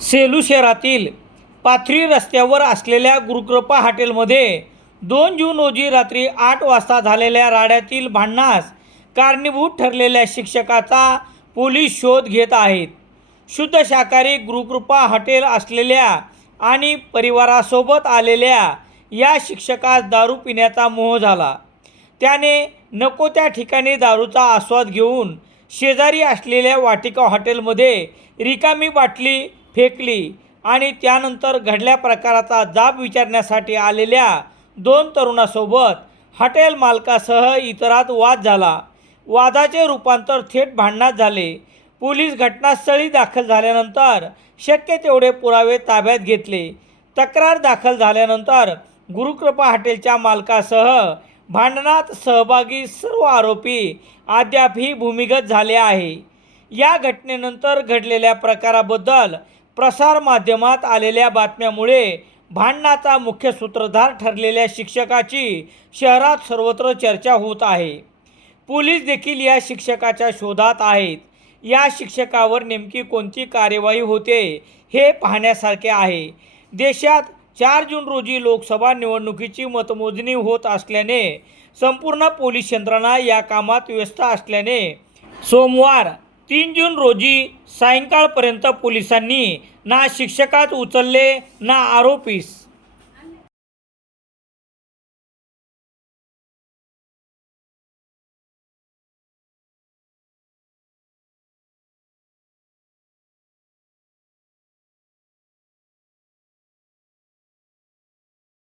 सेलू शहरातील पाथरी रस्त्यावर असलेल्या गुरुकृपा हॉटेलमध्ये दोन जून रोजी रात्री आठ वाजता झालेल्या राड्यातील भांडणास कारणीभूत ठरलेल्या शिक्षकाचा पोलीस शोध घेत आहेत. शुद्ध शाकाहारी गुरुकृपा हॉटेल असलेल्या आणि परिवारासोबत आलेल्या या शिक्षकास दारू पिण्याचा मोह झाला. त्याने नको त्या ठिकाणी दारूचा आस्वाद घेऊन शेजारी असलेल्या वाटिका हॉटेलमध्ये रिकामी बाटली फेकली आणि त्यानंतर घडल्या प्रकाराचा जाब विचारण्यासाठी आलेल्या दोन तरुणासोबत हॉटेल मालकासह इतरात वाद झाला. वादाचे रूपांतर थेट भांडणात झाले. पोलीस घटनास्थळी दाखल झाल्यानंतर शक्य तेवढे पुरावे ताब्यात घेतले. तक्रार दाखल झाल्यानंतर गुरुकृपा हॉटेलच्या मालकासह भांडणात सहभागी सर्व आरोपी अद्यापही भूमिगत झाले आहे. या घटनेनंतर घडलेल्या प्रकाराबद्दल प्रसारमाध्यमात आलेल्या बातम्यामुळे भांडणाचा मुख्य सूत्रधार ठरलेल्या शिक्षकाची शहरात सर्वत्र चर्चा होत आहे. पोलीस देखील या शिक्षकाच्या शोधात आहेत. या शिक्षकावर नेमकी कोणती कार्यवाही होते हे पाहण्यासारखे आहे. देशात चार जून रोजी लोकसभा निवडणुकीची मतमोजणी होत असल्याने संपूर्ण पोलीस यंत्रणा या कामात व्यस्त असल्याने सोमवार तीन जून रोजी सायंकाळपर्यंत पोलिसांनी ना शिक्षकात उचलले ना आरोपीस.